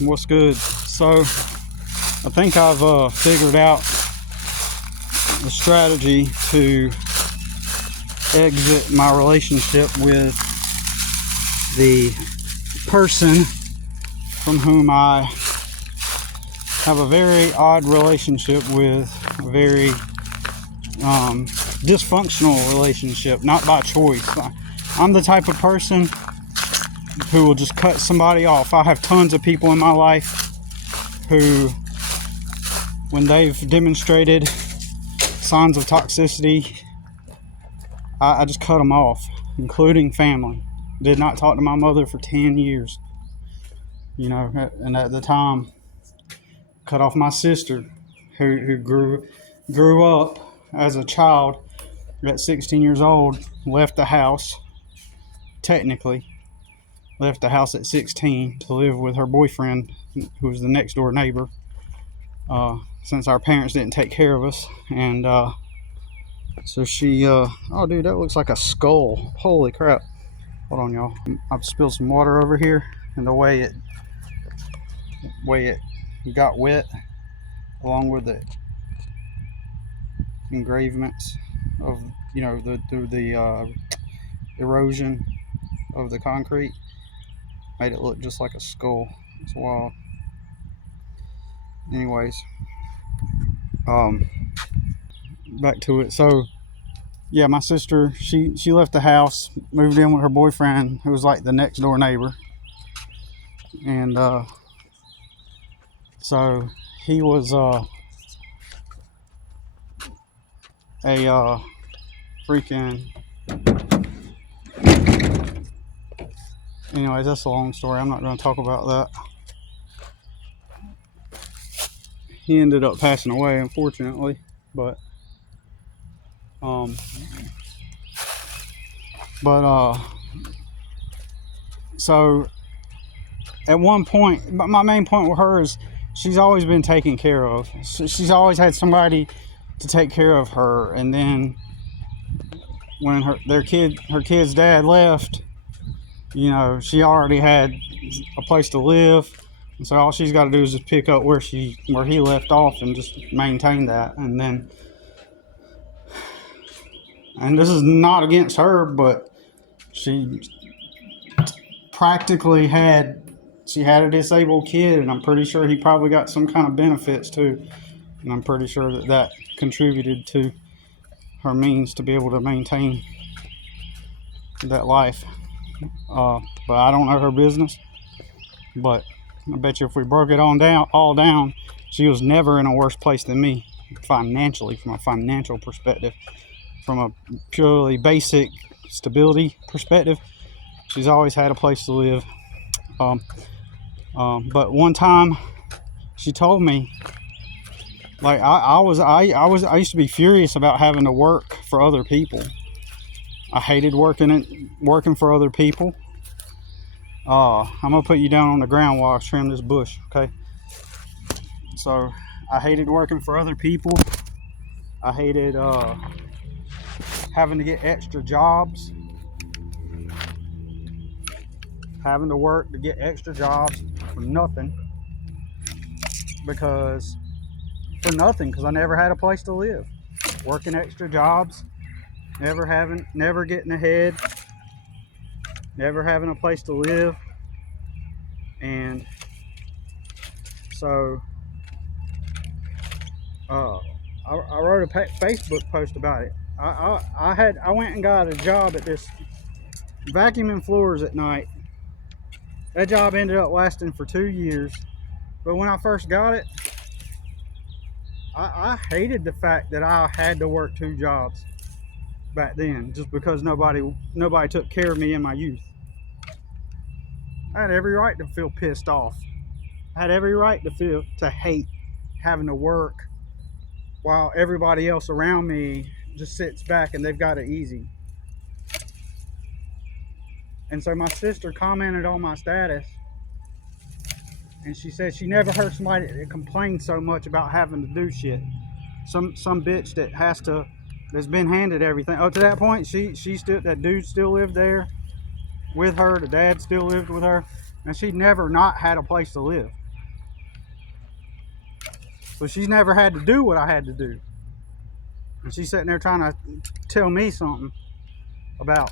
What's good? So I think I've figured out the strategy to exit my relationship with the person from whom I have a very odd relationship with, a very dysfunctional relationship, not by choice. I'm the type of person who will just cut somebody off. I have tons of people in my life who, when they've demonstrated signs of toxicity, I just cut them off, including family. Did not talk to my mother for 10 years, and at the time, cut off my sister, who grew up as a child at 16 years old, left the house, technically, left the house at 16 to live with her boyfriend, who was the next door neighbor, since our parents didn't take care of us. And so she, oh dude, that looks like a skull. Holy crap. Hold on, y'all. I've spilled some water over here, and the way it got wet, along with the engravements of, the erosion of the concrete, made it look just like a skull. It's wild. Anyways, back to it. So yeah, my sister, she left the house, moved in with her boyfriend, who was like the next door neighbor. And so he was freaking, anyways, that's a long story. I'm not going to talk about that. He ended up passing away, unfortunately, but so at one point, my main point with her is she's always been taken care of. She's always had somebody to take care of her, and then when her kid's dad left, she already had a place to live, and so all she's got to do is just pick up where he left off and just maintain that. And this is not against her, but she practically had a disabled kid, and I'm pretty sure he probably got some kind of benefits too, and I'm pretty sure that contributed to her means to be able to maintain that life. But I don't know her business, but I bet you if we broke it all down, she was never in a worse place than me financially, from a financial perspective. From a purely basic stability perspective, she's always had a place to live. But one time she told me, like, I used to be furious about having to work for other people. I hated working for other people. I'm gonna put you down on the ground while I trim this bush, okay? So I hated working for other people. I hated having to get extra jobs, having to work to get extra jobs for nothing, because I never had a place to live. Working extra jobs, never getting ahead, never having a place to live. And so I wrote a Facebook post about it. I went and got a job at this vacuuming floors at night. That job ended up lasting for 2 years, but when I first got it, I hated the fact that I had to work 2 jobs back then, just because nobody took care of me in my youth. I had every right to feel pissed off. I had every right to hate having to work while everybody else around me just sits back and they've got it easy. And so my sister commented on my status, and she said she never heard somebody complain so much about having to do shit. Some bitch that's been handed everything. Oh, to that point, that dude still lived there with her. The dad still lived with her, and she'd never not had a place to live. So she's never had to do what I had to do. And she's sitting there trying to tell me something about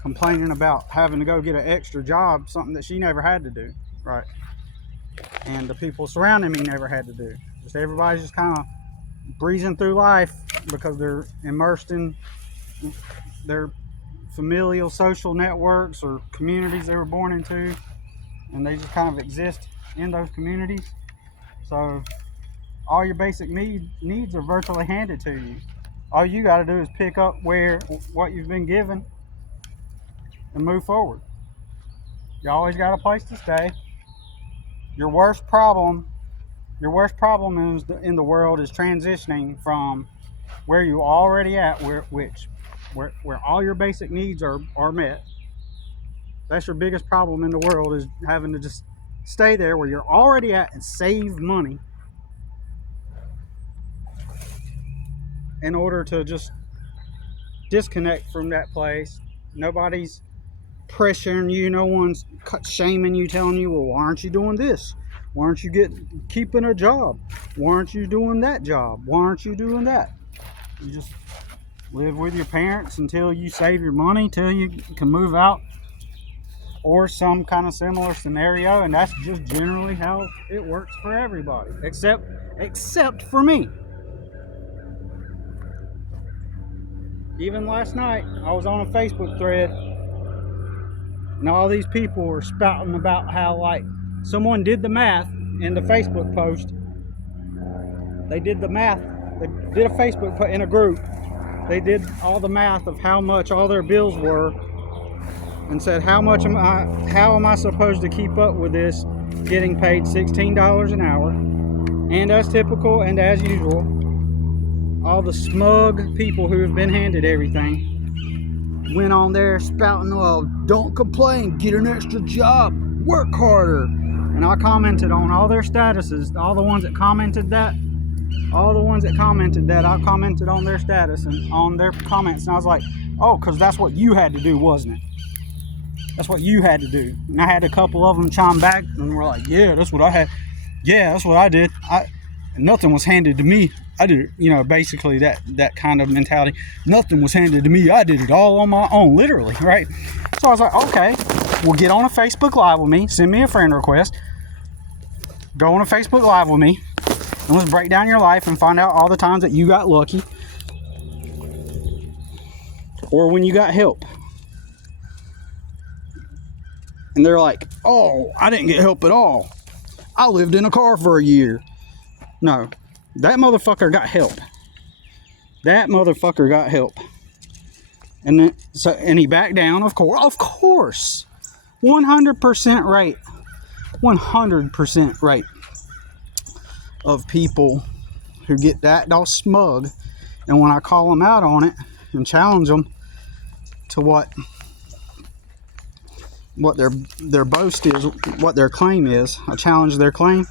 complaining about having to go get an extra job, something that she never had to do, right? And the people surrounding me never had to do. Just everybody's just kind of breezing through life because they're immersed in their familial social networks or communities they were born into, and they just kind of exist in those communities. So all your basic needs are virtually handed to you. All you got to do is pick up what you've been given and move forward. You always got a place to stay. Your worst problem in the world is transitioning from where you already at, where all your basic needs are met. That's your biggest problem in the world, is having to just stay there where you're already at and save money in order to just disconnect from that place. Nobody's pressuring you, no one's shaming you, telling you, well, why aren't you doing this? Why aren't you keeping a job? Why aren't you doing that job? Why aren't you doing that? You just live with your parents until you save your money, till you can move out, or some kind of similar scenario, and that's just generally how it works for everybody, except for me. Even last night, I was on a Facebook thread, and all these people were spouting about how, like, someone did the math in the Facebook post. They did the math. They did a Facebook post in a group. They did all the math of how much all their bills were, and said, how am I supposed to keep up with this, getting paid $16 an hour? And as typical and as usual, all the smug people who have been handed everything went on there spouting, well, don't complain, get an extra job, work harder. And I commented on all their statuses, all the ones that commented that, I commented on their status and on their comments, and I was like, oh, because that's what you had to do, wasn't it? That's what you had to do. And I had a couple of them chime back and were like, yeah, that's what I had. Yeah, that's what I did. Nothing was handed to me. I did it, basically that kind of mentality. Nothing was handed to me. I did it all on my own, literally, right? So I was like, okay, well, get on a Facebook Live with me. Send me a friend request. Go on a Facebook Live with me. And let's break down your life and find out all the times that you got lucky. Or when you got help. And they're like, oh, I didn't get help at all. I lived in a car for a year. No, that motherfucker got help. And then, he backed down, of course. 100% right. 100% right of people who get that all smug. And when I call them out on it and challenge them to what their boast is, what their claim is, I challenge their claim,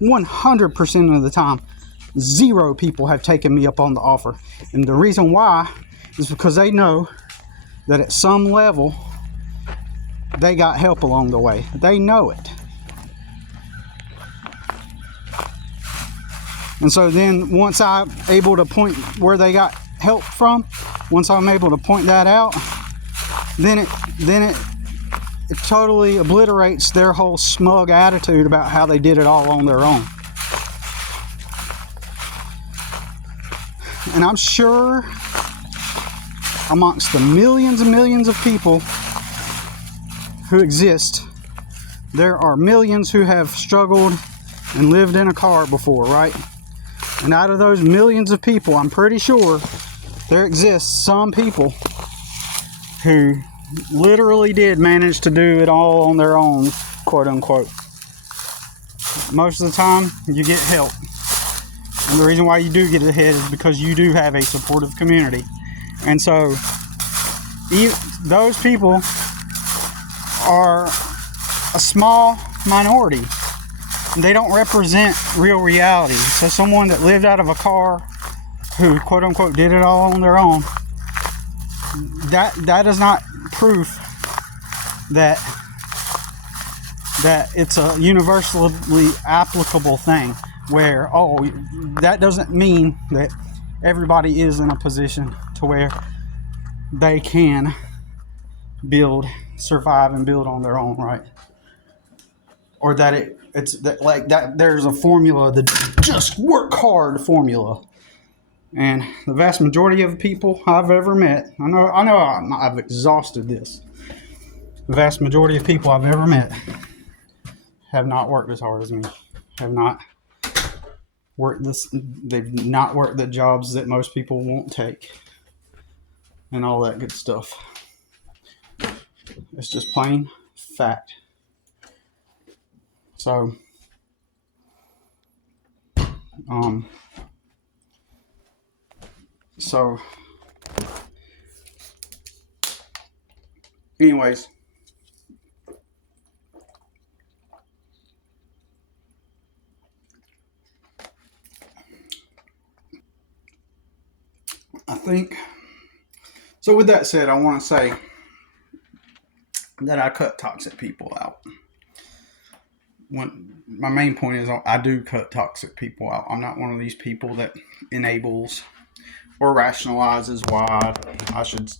100% of the time, 0 people have taken me up on the offer. And the reason why is because they know that at some level they got help along the way. They know it. And so then once I'm able to point where they got help from, once I'm able to point that out, then it totally obliterates their whole smug attitude about how they did it all on their own. And I'm sure amongst the millions and millions of people who exist, there are millions who have struggled and lived in a car before, right? And out of those millions of people, I'm pretty sure there exists some people who literally did manage to do it all on their own, quote unquote. Most of the time, you get help. And the reason why you do get ahead is because you do have a supportive community. And so, those people are a small minority. They don't represent real reality. So someone that lived out of a car, who quote unquote did it all on their own, that is not proof that that it's a universally applicable thing where, that doesn't mean that everybody is in a position to where they can survive and build on their own, right? Or that it's that, like that there's a formula, that just work hard formula. And the vast majority of the people I've ever met, I've exhausted this. The vast majority of people I've ever met have not worked as hard as me, have not they've not worked the jobs that most people won't take, and all that good stuff. It's just plain fact. So, so anyways, I think, so with that said, I want to say that I cut toxic people out. My main point is I do cut toxic people out. I'm not one of these people that enables or rationalizes why I should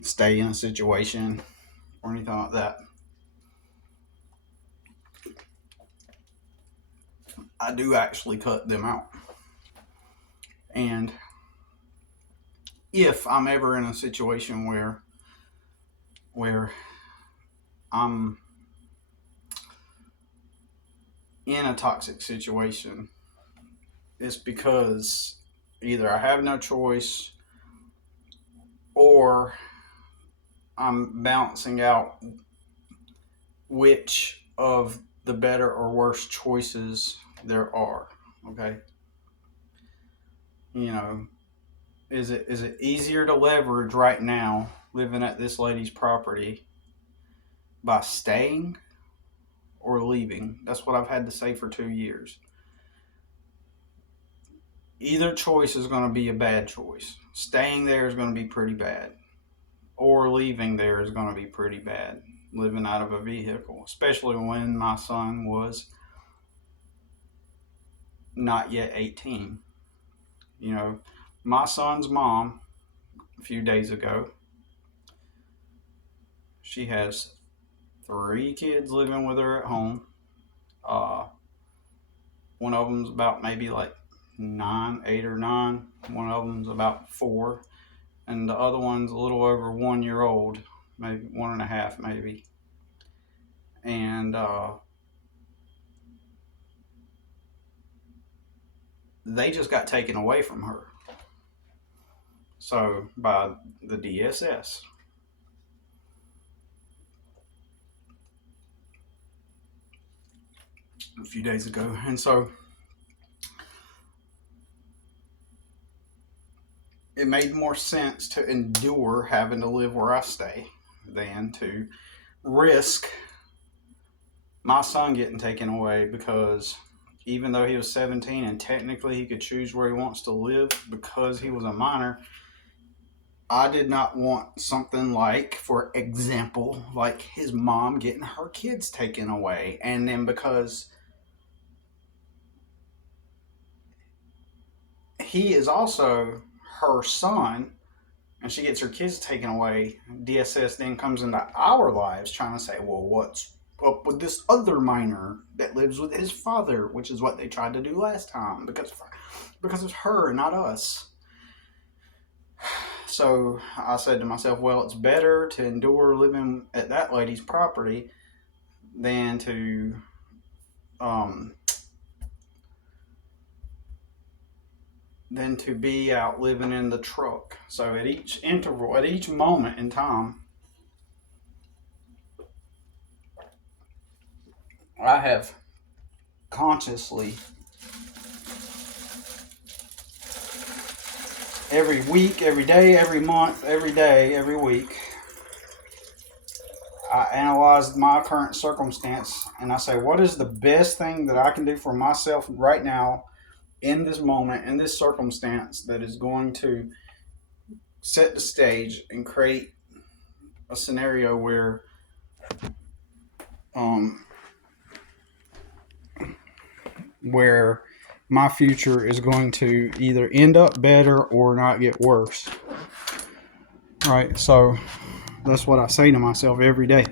stay in a situation or anything like that. I do actually cut them out. And if I'm ever in a situation where I'm in a toxic situation, it's because either I have no choice or I'm balancing out which of the better or worse choices there are. Okay. Is it easier to leverage right now living at this lady's property by staying or leaving? That's what I've had to say for 2 years. Either choice is going to be a bad choice. Staying there is going to be pretty bad, or leaving there is going to be pretty bad, living out of a vehicle, especially when my son was not yet 18. My son's mom, a few days ago, she has 3 kids living with her at home. One of them's about maybe like 8 or 9. One of them's about 4. And the other one's a little over 1 year old, maybe 1.5 maybe. And they just got taken away from her. So by the DSS. A few days ago. And so it made more sense to endure having to live where I stay than to risk my son getting taken away, because even though he was 17 and technically he could choose where he wants to live because he was a minor, I did not want something like, for example, like his mom getting her kids taken away. And then because he is also her son and she gets her kids taken away, DSS then comes into our lives trying to say, well, what's up with this other minor that lives with his father, which is what they tried to do last time, because it's her, not us. So I said to myself, well, it's better to endure living at that lady's property than to be out living in the truck. So at each interval, at each moment in time, I have consciously, every week, every day, every month, every day, every week, I analyze my current circumstance and I say, what is the best thing that I can do for myself right now, in this moment, in this circumstance, that is going to set the stage and create a scenario where where my future is going to either end up better or not get worse. Right? So that's what I say to myself every day.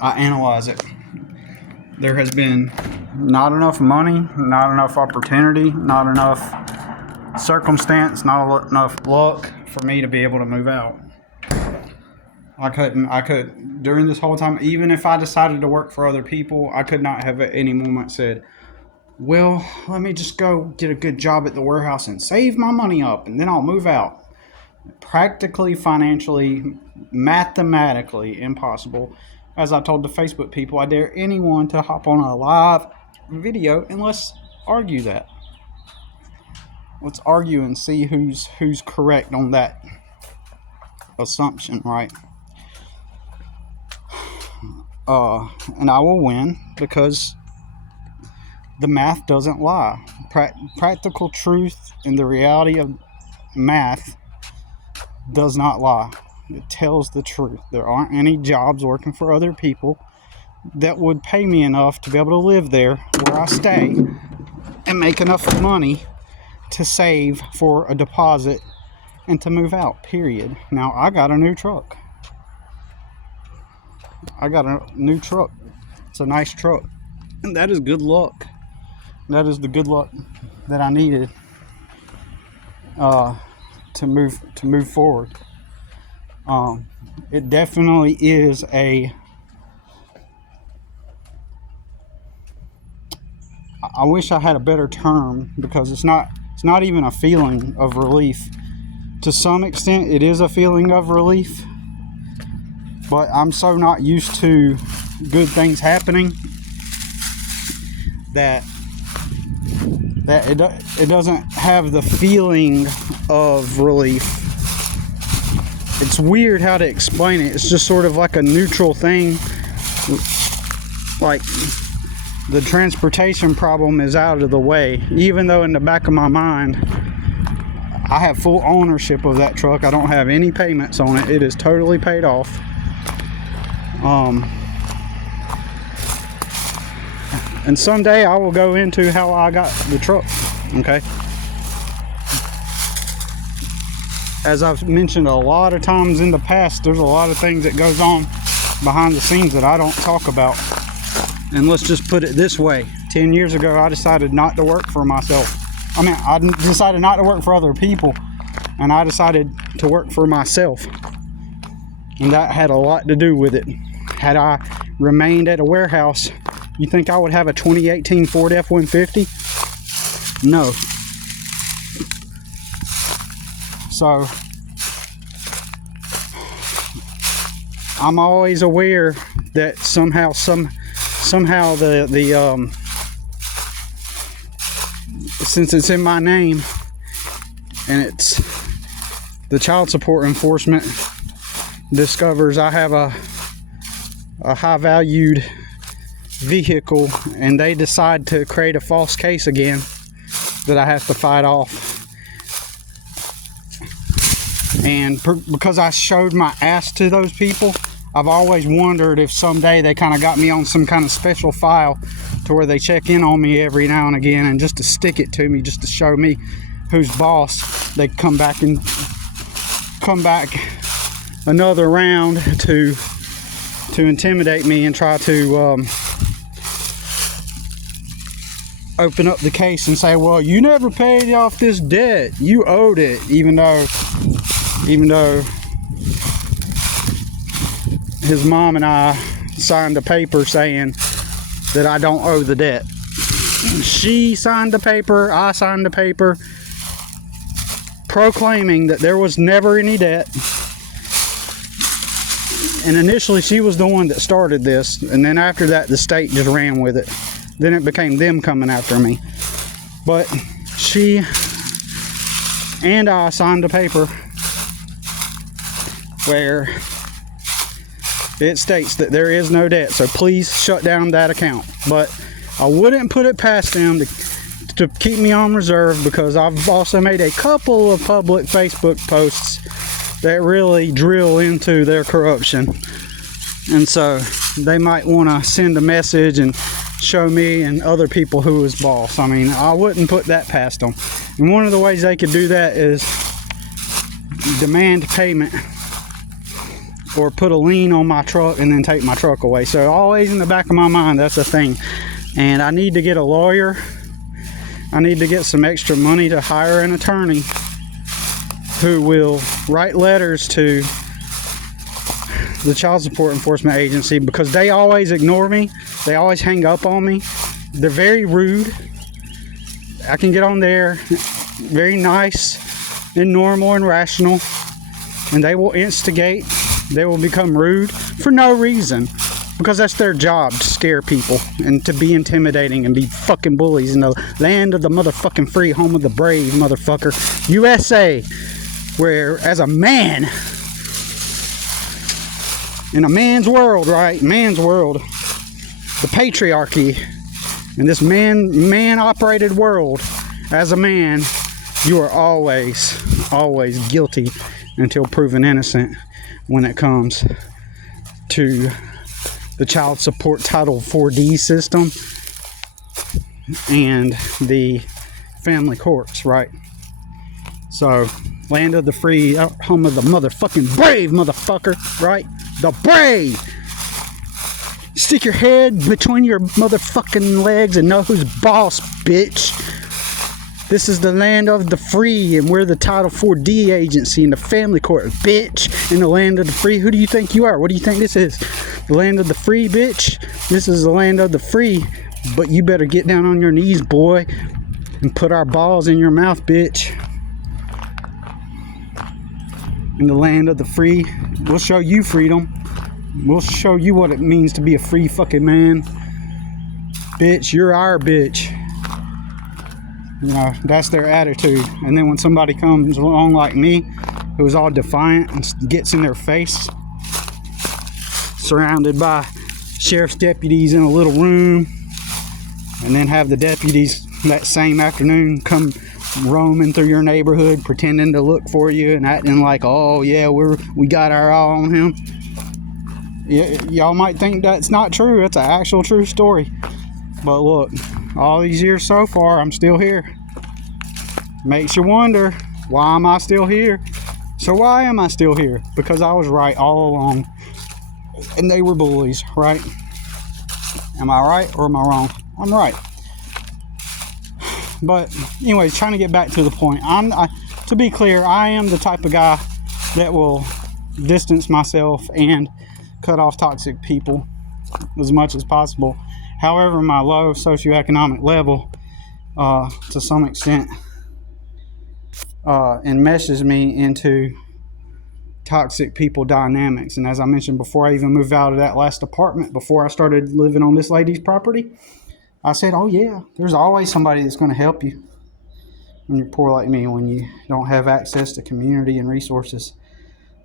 I analyze it. There has been not enough money, not enough opportunity, not enough circumstance, not enough luck for me to be able to move out. I could, during this whole time, even if I decided to work for other people, I could not have at any moment said, well, let me just go get a good job at the warehouse and save my money up and then I'll move out. Practically, financially, mathematically impossible. As I told the Facebook people, I dare anyone to hop on a live video and let's argue that. Let's argue and see who's correct on that assumption, right? And I will win because the math doesn't lie. Practical truth and the reality of math does not lie. It tells the truth. There aren't any jobs working for other people that would pay me enough to be able to live there where I stay and make enough money to save for a deposit and to move out, period. Now, I got a new truck. It's a nice truck. And that is good luck. That is the good luck that I needed to move forward. It definitely is I wish I had a better term because it's not even a feeling of relief. To some extent, it is a feeling of relief, but I'm so not used to good things happening that it doesn't have the feeling of relief. It's weird how to explain it. It's just sort of like a neutral thing. Like the transportation problem is out of the way, even though in the back of my mind I have full ownership of that truck. I don't have any payments on it. It is totally paid off. And someday I will go into how I got the truck. Okay. As I've mentioned a lot of times in the past, there's a lot of things that goes on behind the scenes that I don't talk about. And let's just put it this way. 10 years ago, I decided not to work for myself. I decided not to work for other people. And I decided to work for myself. And that had a lot to do with it. Had I remained at a warehouse, you think I would have a 2018 Ford F-150? No. So, I'm always aware that somehow the since it's in my name and it's the child support enforcement discovers I have a high valued vehicle and they decide to create a false case again that I have to fight off. And because I showed my ass to those people, I've always wondered if someday they kind of got me on some kind of special file to where they check in on me every now and again, and just to stick it to me, just to show me who's boss, they come back another round to intimidate me and try to open up the case and say, well, you never paid off this debt, you owed it, even though his mom and I signed a paper saying that I don't owe the debt. She signed the paper, I signed the paper, proclaiming that there was never any debt. And initially she was the one that started this, and then after that the state just ran with it. Then it became them coming after me. But she and I signed a paper where it states that there is no debt, so please shut down that account. But I wouldn't put it past them to keep me on reserve, because I've also made a couple of public Facebook posts that really drill into their corruption. And so they might want to send a message and show me and other people who is boss. I mean, I wouldn't put that past them. And one of the ways they could do that is demand payment or put a lien on my truck and then take my truck away. So always in the back of my mind, that's a thing. And I need to get a lawyer. I need to get some extra money to hire an attorney who will write letters to the Child Support Enforcement Agency, because they always ignore me. They always hang up on me. They're very rude. I can get on there, very nice and normal and rational, and they will instigate. They will become rude for no reason, because that's their job, to scare people and to be intimidating and be fucking bullies in the land of the motherfucking free, home of the brave, motherfucker. USA, where as a man, in a man's world, right? Man's world, the patriarchy, in this man-operated world, as a man, you are always guilty until proven innocent when it comes to the child support Title 4D system and the family courts, right? So, land of the free, home of the motherfucking brave, motherfucker, right? The brave! Stick your head between your motherfucking legs and know who's boss, bitch. This is the land of the free, and we're the Title 4D agency and the family court, bitch. In the land of the free, who do you think you are? What do you think this is? The land of the free, bitch? This is the land of the free, but you better get down on your knees, boy, and put our balls in your mouth, bitch. In the land of the free, we'll show you freedom. We'll show you what it means to be a free fucking man. Bitch, you're our bitch. You know, that's their attitude. And then when somebody comes along like me, who's all defiant and gets in their face, surrounded by sheriff's deputies in a little room, and then have the deputies that same afternoon come roaming through your neighborhood, pretending to look for you and acting like, oh yeah, we got our eye on him. Y'all might think that's not true. That's an actual true story. But look, all these years so far, I'm still here. Makes you wonder, why am I still here? So why am I still here? Because I was right all along, and they were bullies, right? Am I right or am I wrong? I'm right. But anyways, trying to get back to the point. To be clear, I am the type of guy that will distance myself and cut off toxic people as much as possible. However, my low socioeconomic level, to some extent, enmeshes me into toxic people dynamics. And as I mentioned before, I even moved out of that last apartment, before I started living on this lady's property, I said, oh yeah, there's always somebody that's going to help you when you're poor like me, when you don't have access to community and resources.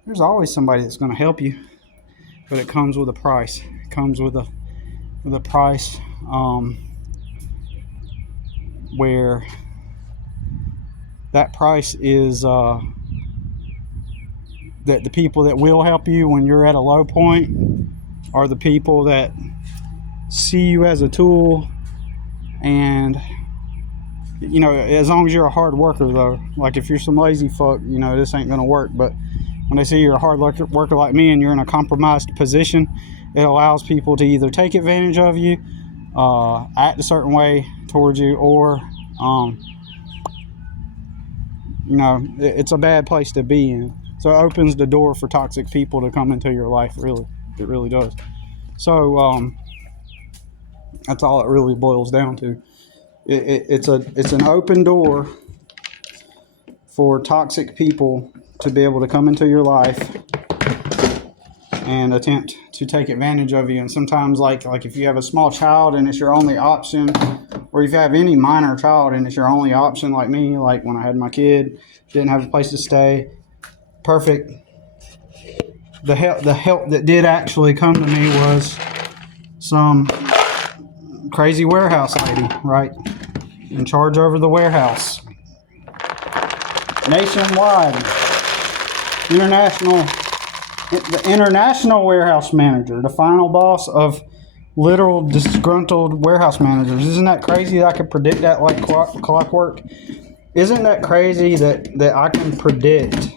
There's always somebody that's going to help you, but it comes with a price. It comes with a price where that price is that the people that will help you when you're at a low point are the people that see you as a tool. And you know, as long as you're a hard worker though, like if you're some lazy fuck, you know, this ain't gonna work. But when they see you're a hard worker like me and you're in a compromised position, it allows people to either take advantage of you, act a certain way towards you, or you know, it's a bad place to be in. So it opens the door for toxic people to come into your life. Really, it really does. So that's all it really boils down to. It's an open door for toxic people to be able to come into your life and attempt to take advantage of you. And sometimes, like if you have a small child and it's your only option, or if you have any minor child and it's your only option, like me, like when I had my kid, didn't have a place to stay, perfect. The help that did actually come to me was some crazy warehouse lady, right, in charge over the warehouse, nationwide, international The international warehouse manager, the final boss of literal disgruntled warehouse managers. Isn't that crazy that I could predict that like clockwork? Isn't that crazy that I can predict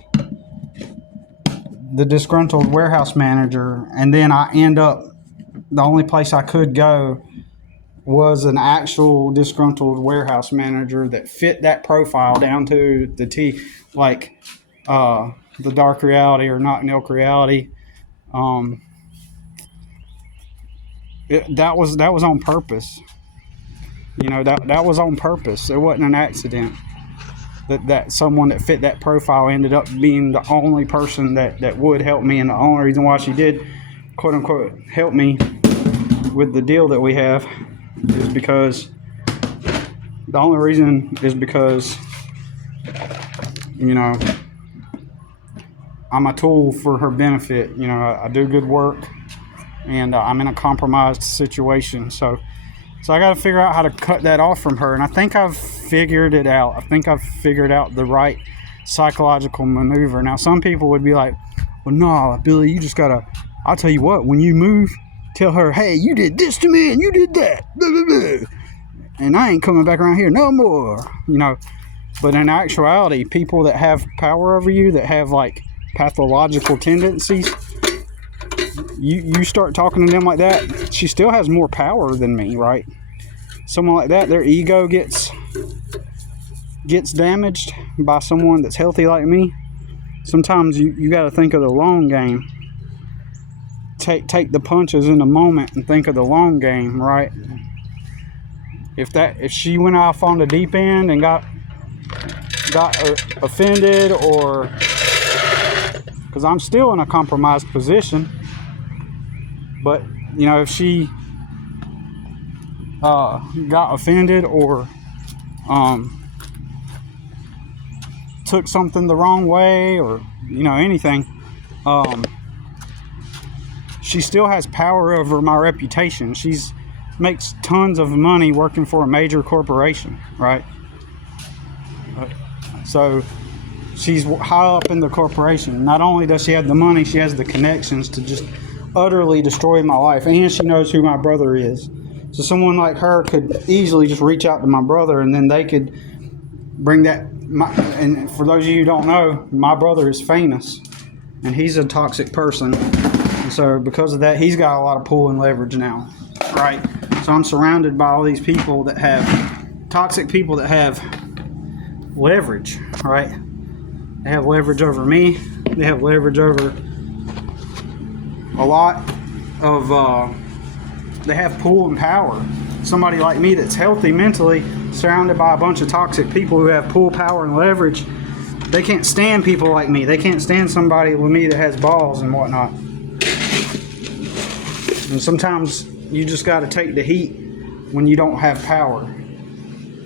the disgruntled warehouse manager, and then I end up, the only place I could go was an actual disgruntled warehouse manager that fit that profile down to the T, like the dark reality or not milk reality. That was on purpose. That was on purpose. It wasn't an accident that someone that fit that profile ended up being the only person that would help me, and the only reason why she did, quote unquote, help me with the deal that we have is because I'm a tool for her benefit. I do good work, and I'm in a compromised situation, so I got to figure out how to cut that off from her, and I think I've figured it out. I think I've figured out the right psychological maneuver. Now, some people would be like, well, no, Billy, you just gotta, I'll tell you what, when you move, tell her, hey, you did this to me and you did that, blah, blah, blah, and I ain't coming back around here no more. But in actuality, people that have power over you, that have like pathological tendencies, you start talking to them like that, she still has more power than me, right? Someone like that, their ego gets damaged by someone that's healthy like me. Sometimes you got to think of the long game. Take the punches in the moment and think of the long game, right? If she went off on the deep end and got offended, or because I'm still in a compromised position, but if she got offended or took something the wrong way, or anything, she still has power over my reputation. She's makes tons of money working for a major corporation, right? So she's high up in the corporation. Not only does she have the money, she has the connections to just utterly destroy my life, and she knows who my brother is. So someone like her could easily just reach out to my brother, and then they could bring that. And for those of you who don't know, my brother is famous, and he's a toxic person. And so because of that, he's got a lot of pull and leverage now, right? So I'm surrounded by all these people that have toxic people that have leverage, right? They have leverage over me. They have leverage over a lot of, they have pull and power. Somebody like me that's healthy mentally, surrounded by a bunch of toxic people who have pull, power, and leverage, they can't stand people like me. They can't stand somebody with me that has balls and whatnot. And sometimes you just got to take the heat when you don't have power.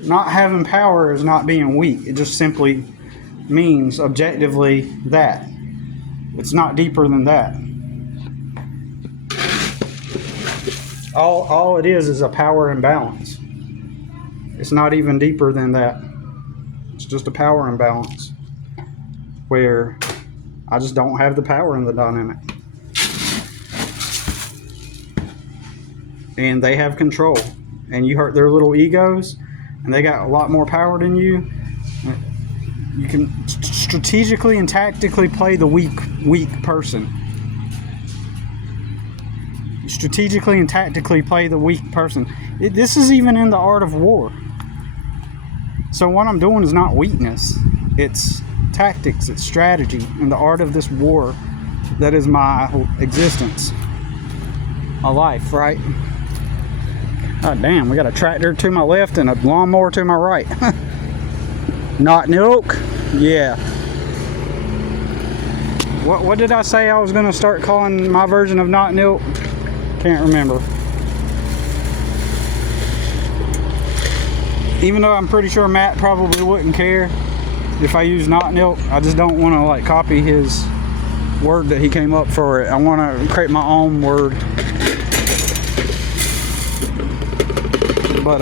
Not having power is not being weak. It just simply means objectively that. It's not deeper than that. All it is a power imbalance. It's not even deeper than that. It's just a power imbalance where I just don't have the power in the dynamic. And they have control. And you hurt their little egos, and they got a lot more power than you. You can strategically and tactically play the weak person. Strategically and tactically play the weak person. This is even in the art of war. So what I'm doing is not weakness. It's tactics. It's strategy. In the art of this war, that is my existence. My life, right? God damn, we got a tractor to my left and a lawnmower to my right. Not milk? Yeah. What did I say I was going to start calling my version of not milk? Can't remember. Even though I'm pretty sure Matt probably wouldn't care if I use not milk, I just don't want to like copy his word that he came up for it. I want to create my own word. But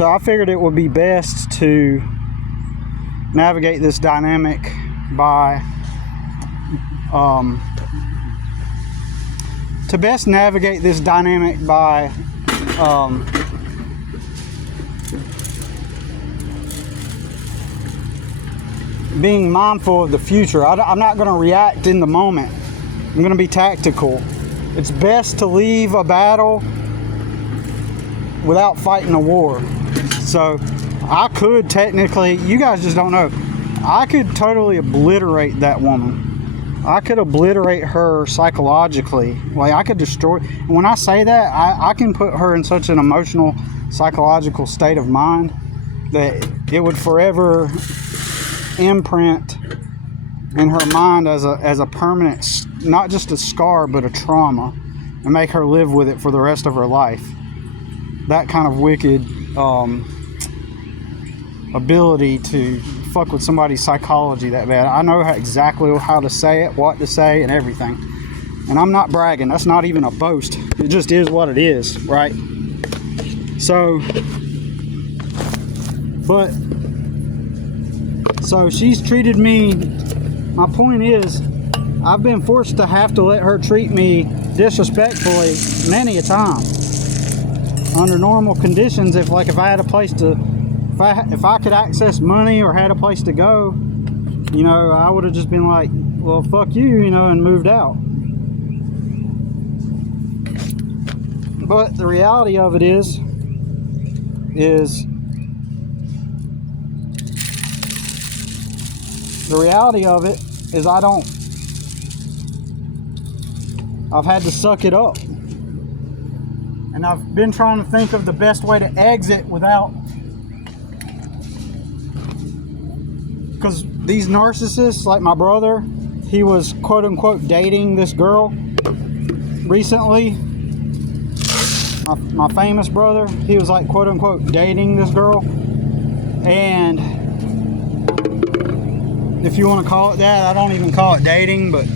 So I figured it would be best to navigate this dynamic by being mindful of the future. I'm not going to react in the moment. I'm going to be tactical. It's best to leave a battle without fighting a war. So I could technically, you guys just don't know, I could totally obliterate that woman. I could obliterate her psychologically. Like, I could destroy. When I say that, I can put her in such an emotional, psychological state of mind that it would forever imprint in her mind as a permanent, not just a scar, but a trauma, and make her live with it for the rest of her life. That kind of wicked ability to fuck with somebody's psychology that bad. I know exactly how to say it, what to say, and everything. And I'm not bragging. That's not even a boast. It just is what it is, right? So she's treated me. My point is, I've been forced to have to let her treat me disrespectfully many a time. Under normal conditions, if I had a place to, if I could access money or had a place to go, you know, I would have just been like, well, fuck you, you know, and moved out. But the reality of it is I've had to suck it up. And I've been trying to think of the best way to exit without, because these narcissists, like my brother, he was quote unquote dating this girl recently. My famous brother, he was like quote unquote dating this girl. And if you want to call it that, I don't even call it dating, but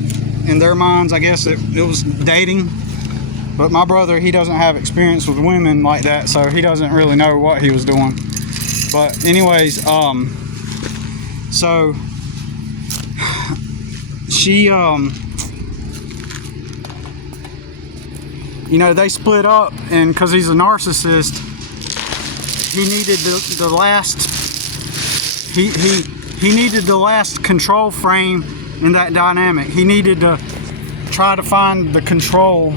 in their minds, I guess it was dating. But my brother, he doesn't have experience with women like that, so he doesn't really know what he was doing. But anyways, so she, you know, they split up, and because he's a narcissist, he needed the last, he needed the last control frame in that dynamic. He needed to try to find the control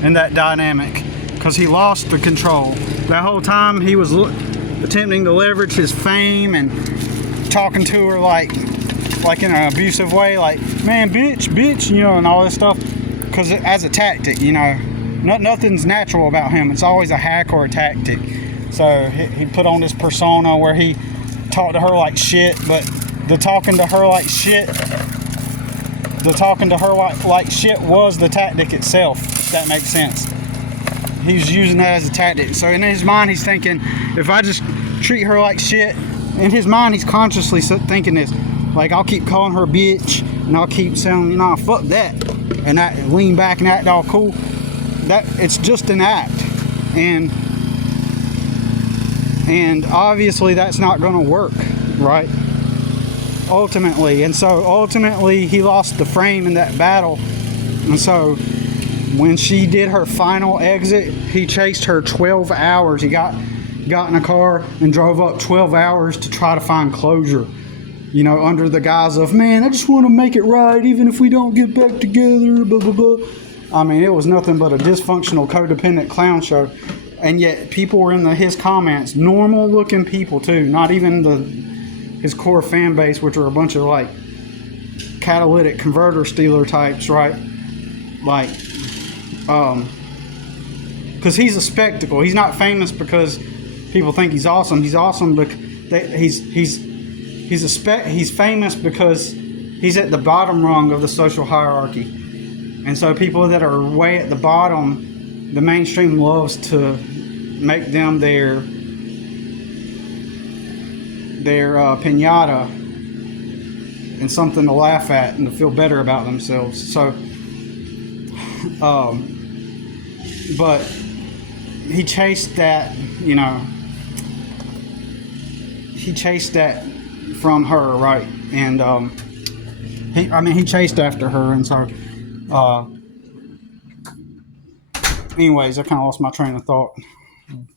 in that dynamic, because he lost the control. That whole time he was attempting to leverage his fame and talking to her like in an abusive way, like, man, bitch, you know, and all this stuff, because as a tactic, you know, nothing's natural about him. It's always a hack or a tactic. So he put on this persona where he talked to her like shit, but the talking to her like shit was the tactic itself, if that makes sense. He's using that as a tactic. So in his mind, he's thinking, if I just treat her like shit, in his mind, he's consciously thinking this, like, I'll keep calling her bitch, and I'll keep saying, you know, fuck that, and that, lean back and act all cool. That, it's just an act, and obviously that's not going to work, right? Ultimately. And so ultimately he lost the frame in that battle. And so when she did her final exit, he chased her 12 hours. He got in a car and drove up 12 hours to try to find closure, you know, under the guise of, man, I just want to make it right even if we don't get back together, blah blah blah. I mean, it was nothing but a dysfunctional codependent clown show. And yet people were in his comments, normal looking people too, not even his core fan base, which are a bunch of like catalytic converter stealer types, right? Like, because he's a spectacle. He's not famous because people think he's awesome. He's awesome because he's famous because he's at the bottom rung of the social hierarchy. And so people that are way at the bottom, the mainstream loves to make them their piñata and something to laugh at and to feel better about themselves. So, but he chased that, you know, he chased that from her, right? And he chased after her, and so anyways, I kind of lost my train of thought,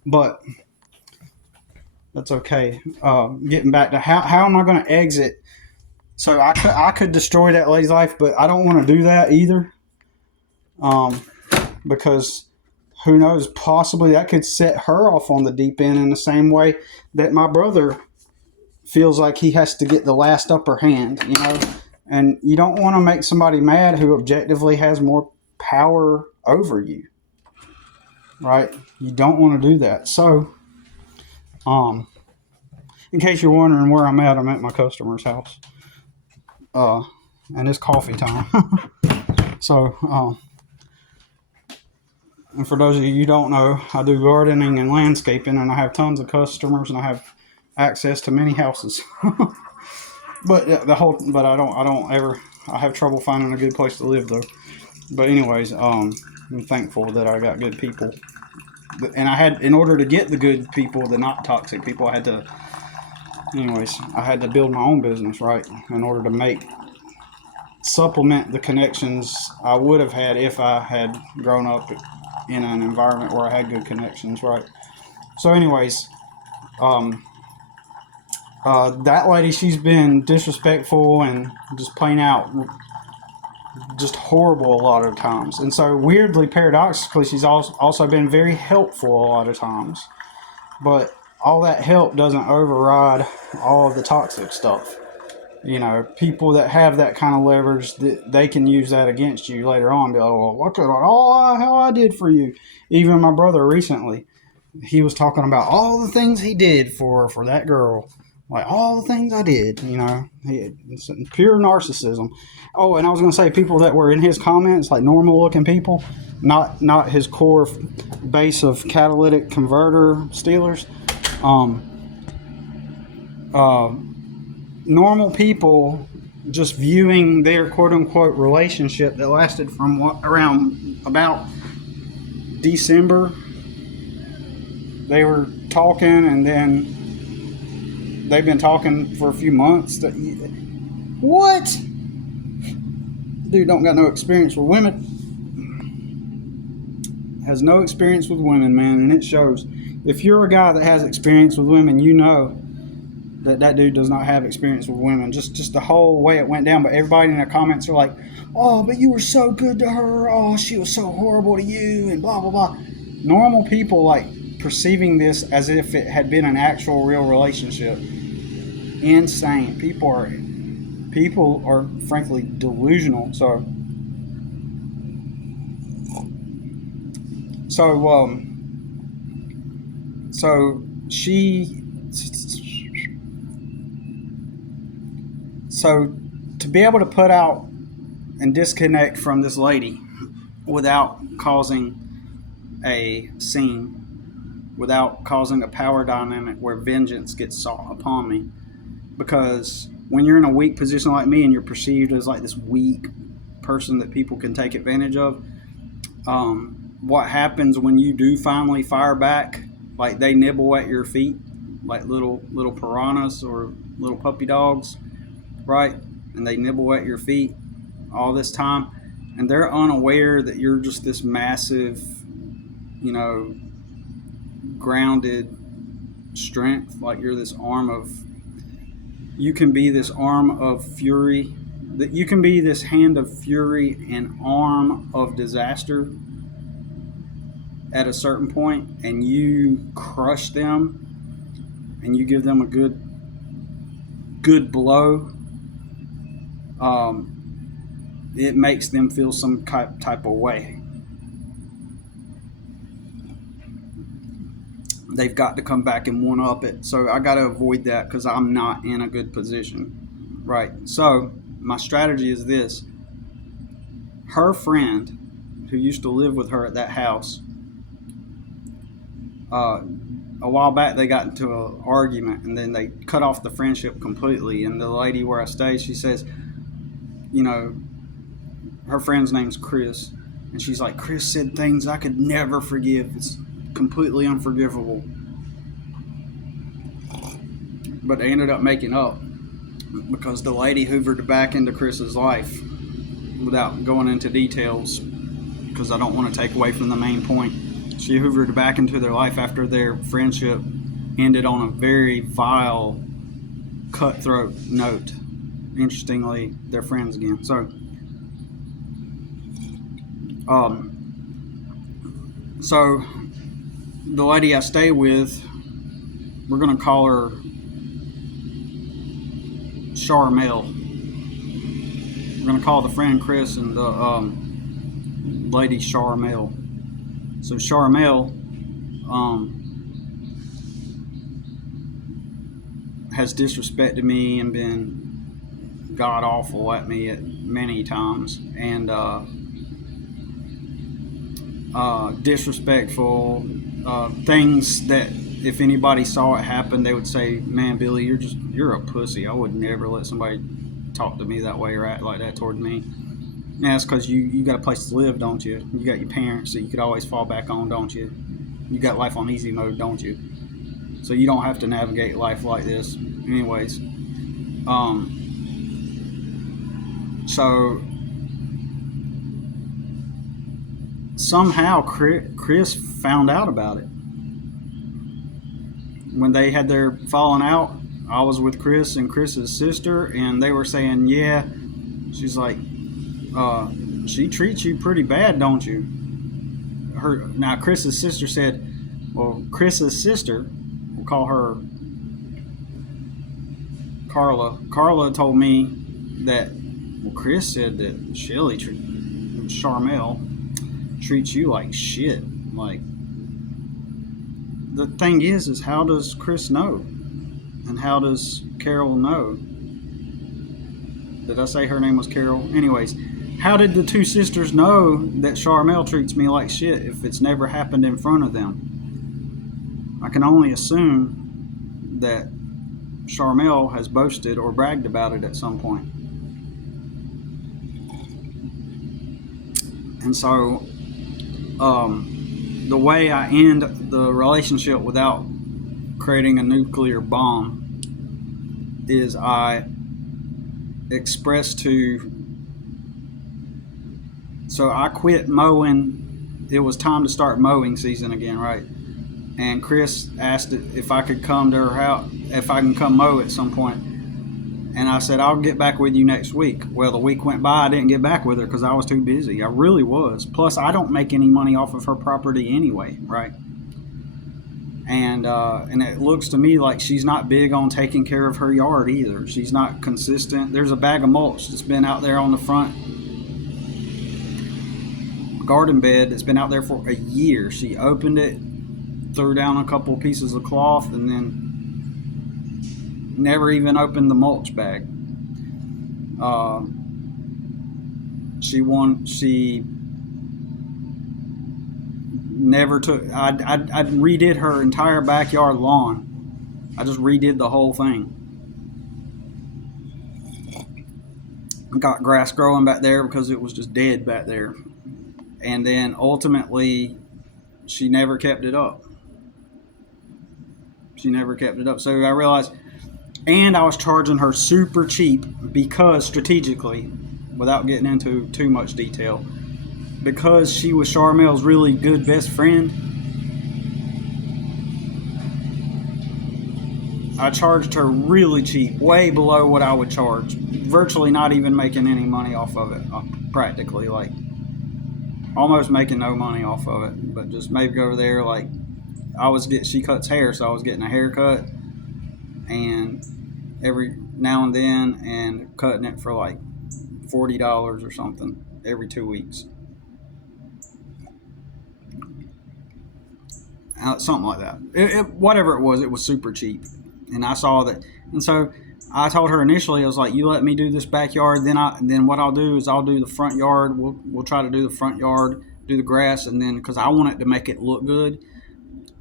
but that's okay. Getting back to how am I going to exit? So I could destroy that lady's life, but I don't want to do that either. Because who knows, possibly that could set her off on the deep end in the same way that my brother feels like he has to get the last upper hand, you know? And you don't want to make somebody mad who objectively has more power over you, right? You don't want to do that. So, in case you're wondering where I'm at my customer's house. And it's coffee time. So, and for those of you who don't know, I do gardening and landscaping, and I have tons of customers, and I have access to many houses. But I have trouble finding a good place to live though. But anyways, I'm thankful that I got good people. And in order to get the good people, the not toxic people, I had to build my own business, right? In order to supplement the connections I would have had if I had grown up in an environment where I had good connections, right? So anyways, that lady, she's been disrespectful and just plain out just horrible a lot of times. And so weirdly, paradoxically, she's also been very helpful a lot of times. But all that help doesn't override all of the toxic stuff. You know, people that have that kind of leverage, they can use that against you later on. Be like, well, look at all how I did for you. Even my brother recently, he was talking about all the things he did for that girl. Like, all the things I did, you know. It's pure narcissism. Oh, and I was going to say, people that were in his comments, like normal-looking people, not his core base of catalytic converter stealers. Normal people just viewing their quote-unquote relationship that lasted from around about December. They were talking, and then they've been talking for a few months. What? Dude don't got no experience with women. Has no experience with women, man, and it shows. If you're a guy that has experience with women, you know that dude does not have experience with women. Just the whole way it went down. But everybody in the comments are like, oh, but you were so good to her. Oh, she was so horrible to you, and blah, blah, blah. Normal people, like, perceiving this as if it had been an actual real relationship. Insane. People are frankly delusional. So to be able to put out and disconnect from this lady without causing a scene, without causing a power dynamic where vengeance gets sought upon me. Because when you're in a weak position like me and you're perceived as like this weak person that people can take advantage of, what happens when you do finally fire back, like they nibble at your feet like little piranhas or little puppy dogs, right? And they nibble at your feet all this time, and they're unaware that you're just this massive, you know, grounded strength. Like you're this you can be this arm of fury, that you can be this hand of fury and arm of disaster at a certain point, and you crush them and you give them a good blow. It makes them feel some type of way. They've got to come back and one-up it. So I got to avoid that because I'm not in a good position. Right. So my strategy is this. Her friend, who used to live with her at that house, a while back they got into an argument, and then they cut off the friendship completely. And the lady where I stay, she says, you know, her friend's name's Chris, and she's like, Chris said things I could never forgive. It's completely unforgivable. but they ended up making up because the lady hoovered back into Chris's life without going into details, because I don't want to take away from the main point. She hoovered back into their life after their friendship ended on a very vile, cutthroat note. Interestingly, they're friends again. So the lady I stay with, we're gonna call her Charmel. We're gonna call the friend Chris and the lady Charmel. So Charmel has disrespected me and been god awful at me at many times, and disrespectful things that if anybody saw it happen, they would say, "Man, Billy, you're a pussy. I would never let somebody talk to me that way or act like that toward me." And that's because you got a place to live, don't you? You got your parents that you could always fall back on, don't you? You got life on easy mode, don't you? So you don't have to navigate life like this. Anyways, so somehow Chris found out about it. When they had their falling out, I was with Chris and Chris's sister, and they were saying, yeah, she's like, she treats you pretty bad, don't you? Now Chris's sister said, well, Chris's sister, we'll call her Carla. Carla told me that, well, Chris said that Charmel treats you like shit. Like, the thing is how does Chris know? And how does Carol know? Did I say her name was Carol? Anyways, how did the two sisters know that Charmel treats me like shit if it's never happened in front of them? I can only assume that Charmel has boasted or bragged about it at some point. And so, the way I end the relationship without creating a nuclear bomb is I express so I quit mowing. It was time to start mowing season again, right? And Chris asked if I could come to her house, if I can come mow at some point. And I said, I'll get back with you next week. Well, the week went by. I didn't get back with her because I was too busy. I really was. Plus, I don't make any money off of her property anyway, right? And it looks to me like she's not big on taking care of her yard either. She's not consistent. There's a bag of mulch that's been out there on the front garden bed that's been out there for a year. She opened it, threw down a couple pieces of cloth, and then never even opened the mulch bag. She never took. I redid her entire backyard lawn. I just redid the whole thing. Got grass growing back there because it was just dead back there. And then ultimately, she never kept it up. So I realized, and I was charging her super cheap because strategically, without getting into too much detail, because she was Charmel's really good best friend, I charged her really cheap, way below what I would charge, virtually not even making any money off of it, practically, like almost making no money off of it, but just maybe go over there, like she cuts hair, so I was getting a haircut and every now and then, and cutting it for like $40 or something every 2 weeks. Something like that. Whatever it was super cheap. And I saw that. And so I told her initially, I was like, you let me do this backyard, then what I'll do is I'll do the front yard. We'll try to do the front yard, do the grass, and then, because I want it to make it look good.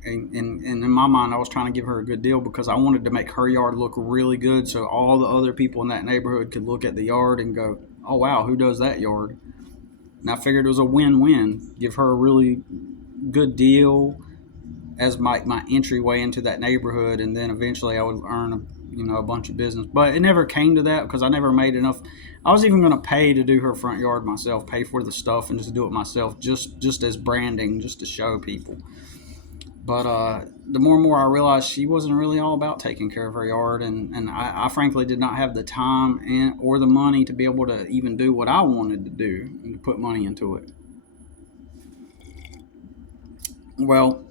And in my mind, I was trying to give her a good deal because I wanted to make her yard look really good so all the other people in that neighborhood could look at the yard and go, oh, wow, who does that yard? And I figured it was a win-win. Give her a really good deal as my entryway into that neighborhood, and then eventually I would earn a bunch of business. But it never came to that because I never made enough. I was even going to pay to do her front yard myself, pay for the stuff, and just do it myself, just as branding, just to show people. But the more and more I realized she wasn't really all about taking care of her yard, and I frankly did not have the time or the money to be able to even do what I wanted to do and to put money into it. Well,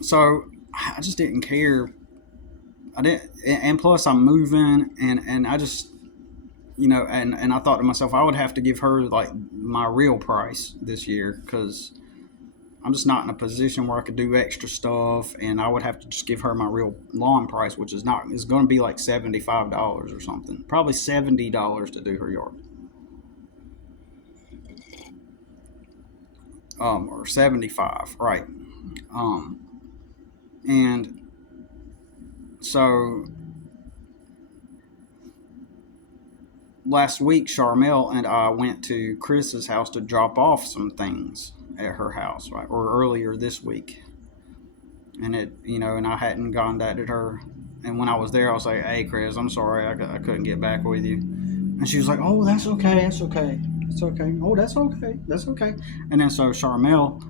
so I just didn't care. I didn't, and plus I'm moving, and I just, and I thought to myself I would have to give her like my real price this year because I'm just not in a position where I could do extra stuff, and I would have to just give her my real lawn price, which is going to be like $75 or something, probably $70 to do her yard, or 75, right? Um, and so last week, Charmel and I went to Chris's house to drop off some things at her house, right? Or earlier this week, and and I hadn't contacted her. And when I was there, I was like, "Hey, Chris, I'm sorry, I couldn't get back with you." And she was like, "Oh, that's okay, that's okay, that's okay. Oh, that's okay, that's okay." And then so Charmel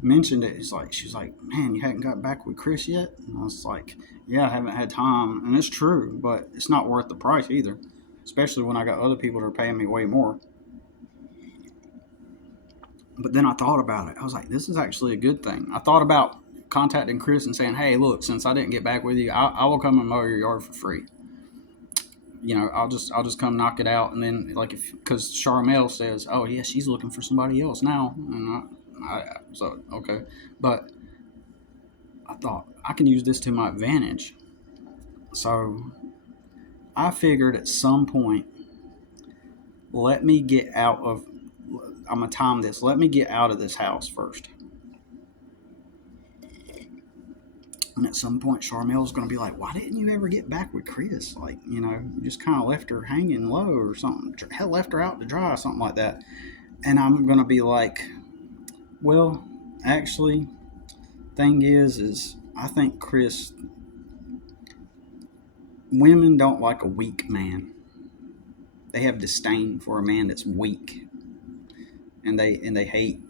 mentioned it. She's like, "Man, you hadn't got back with Chris yet?" And I was like, "Yeah, I haven't had time." And it's true, but it's not worth the price either, especially when I got other people that are paying me way more. But then I thought about it. I was like, this is actually a good thing. I thought about contacting Chris and saying, "Hey, look, since I didn't get back with you, I will come and mow your yard for free. I'll just come knock it out." And then like if because Charmel says, "Oh yeah, she's looking for somebody else now," and so okay, but I thought I can use this to my advantage. So I figured at some point, let me get out of. I'm gonna time this. Let me get out of this house first. And at some point, Charmel's going to be like, "Why didn't you ever get back with Chris? Like, you just kind of left her hanging low or something. Hell, left her out to dry, something like that." And I'm going to be like, "Well, actually, thing is I think Chris, women don't like a weak man. They have disdain for a man that's weak, and they hate,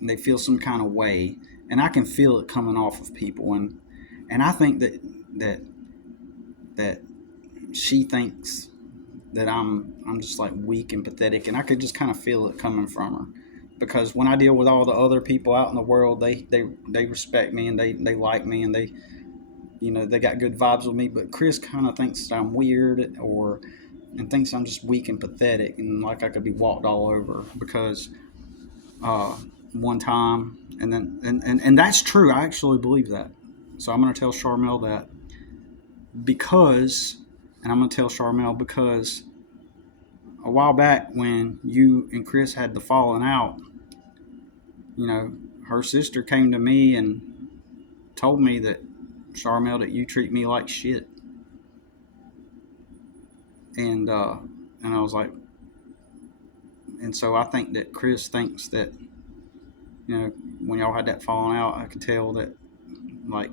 and they feel some kind of way, and I can feel it coming off of people, and I think that that she thinks that I'm just like weak and pathetic, and I could just kind of feel it coming from her because when I deal with all the other people out in the world, they respect me and they like me and they got good vibes with me, but Chris kind of thinks that I'm weird or and thinks I'm just weak and pathetic and like I could be walked all over because uh, one time, and then and that's true. I actually believe that. So I'm going to tell Charmel that because, and I'm going to tell Charmel because a while back when you and Chris had the falling out, you know, her sister came to me and told me that Charmel that you treat me like shit, and I was like, and so I think that Chris thinks that when y'all had that falling out, I could tell that like,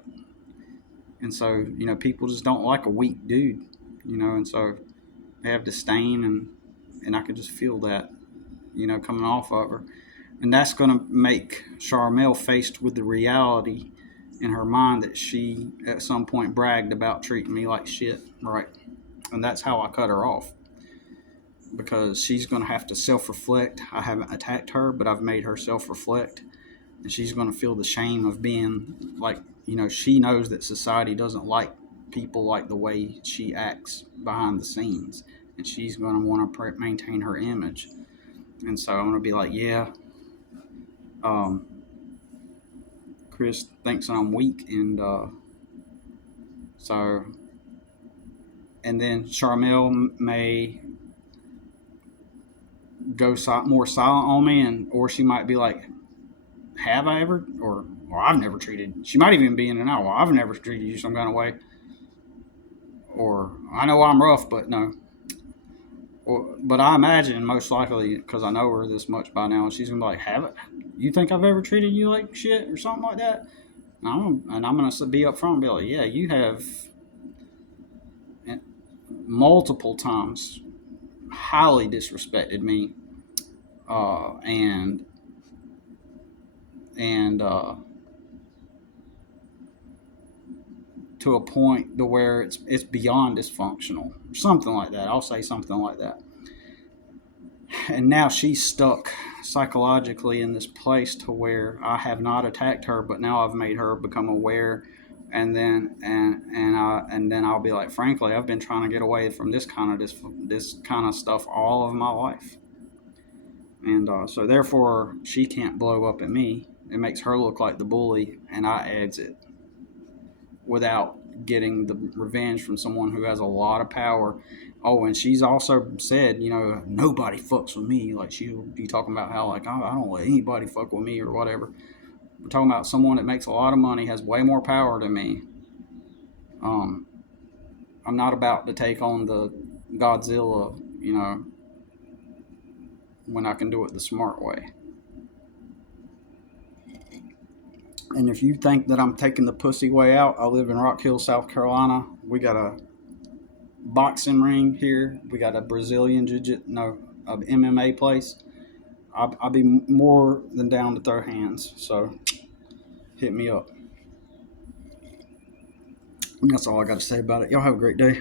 and so people just don't like a weak dude, and so they have disdain and I could just feel that coming off of her, and that's going to make Charmel faced with the reality in her mind that she at some point bragged about treating me like shit, right? And that's how I cut her off because she's going to have to self-reflect. I haven't attacked her, but I've made her self-reflect, and she's going to feel the shame of being like, she knows that society doesn't like people like the way she acts behind the scenes, and she's going to want to maintain her image. And so I'm going to be like, yeah, um, Chris thinks I'm weak, and so, and then Charmel may go more silent on me, and or she might be like, "Have I ever?" Or, "Well, I've never treated." She might even be in and out. "Well, I've never treated you some kind of way," or, "I know I'm rough, but no." But I imagine most likely because I know her this much by now, she's gonna be like, "Have it? You think I've ever treated you like shit or something like that?" And I'm gonna be up front and be like, "Yeah, you have." multiple times highly disrespected me, and and to a point to where it's beyond dysfunctional, something like that. I'll say something like that. And now she's stuck psychologically in this place to where I have not attacked her, but now I've made her become aware, and then I'll be like, frankly, I've been trying to get away from this kind of stuff all of my life, and so therefore she can't blow up at me. It makes her look like the bully, and I exit without getting the revenge from someone who has a lot of power. Oh, and she's also said, nobody fucks with me. Like, she'll be talking about how, like, I don't let anybody fuck with me or whatever. We're talking about someone that makes a lot of money, has way more power than me. Um, I'm not about to take on the Godzilla, when I can do it the smart way. And if you think that I'm taking the pussy way out, I live in Rock Hill, South Carolina. We got a boxing ring here. We got a Brazilian MMA place. I'll be more than down to throw hands. So hit me up. And that's all I got to say about it. Y'all have a great day.